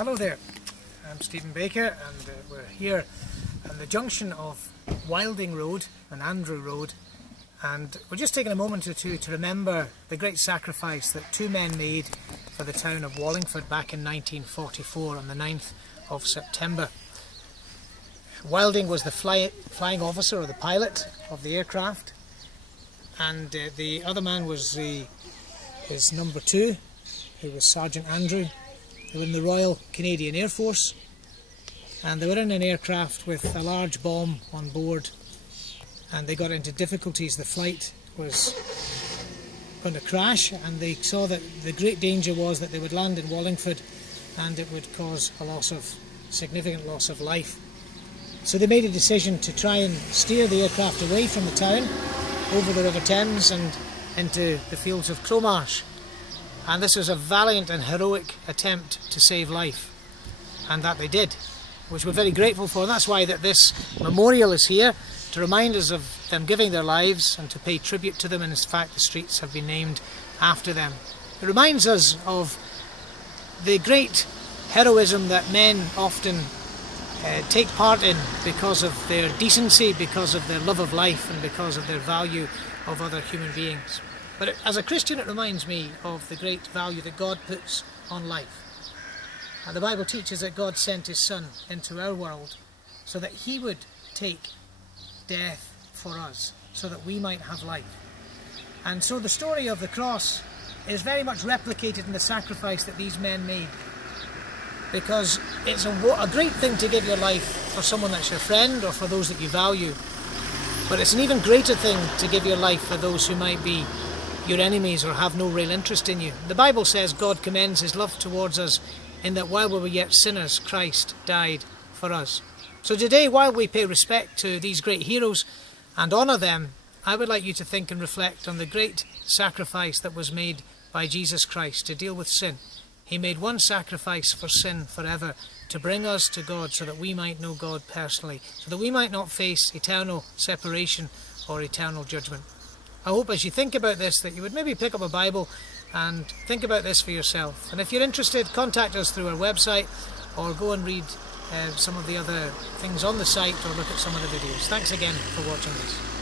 Hello there, I'm Stephen Baker and we're here at the junction of Wilding Road and Andrew Road, and we're just taking a moment or two to remember the great sacrifice that two men made for the town of Wallingford back in 1944 on the 9th of September. Wilding was the flying officer or the pilot of the aircraft, and the other man was his number two, who was Sergeant Andrew. They were in the Royal Canadian Air Force, and they were in an aircraft with a large bomb on board, and they got into difficulties. The flight was going to crash, and they saw that the great danger was that they would land in Wallingford and it would cause significant loss of life. So they made a decision to try and steer the aircraft away from the town, over the River Thames and into the fields of Cromarsh. And this was a valiant and heroic attempt to save life, and that they did, which we're very grateful for. And that's why that this memorial is here, to remind us of them giving their lives and to pay tribute to them, and in fact the streets have been named after them. It reminds us of the great heroism that men often take part in because of their decency, because of their love of life, and because of their value of other human beings. But as a Christian, it reminds me of the great value that God puts on life. And the Bible teaches that God sent his Son into our world so that he would take death for us, so that we might have life. And so the story of the cross is very much replicated in the sacrifice that these men made, because it's a great thing to give your life for someone that's your friend or for those that you value, but it's an even greater thing to give your life for those who might be your enemies or have no real interest in you. The Bible says God commends his love towards us in that while we were yet sinners, Christ died for us. So today, while we pay respect to these great heroes and honour them, I would like you to think and reflect on the great sacrifice that was made by Jesus Christ to deal with sin. He made one sacrifice for sin forever, to bring us to God so that we might know God personally, so that we might not face eternal separation or eternal judgment. I hope as you think about this that you would maybe pick up a Bible and think about this for yourself. And if you're interested, contact us through our website or go and read some of the other things on the site or look at some of the videos. Thanks again for watching this.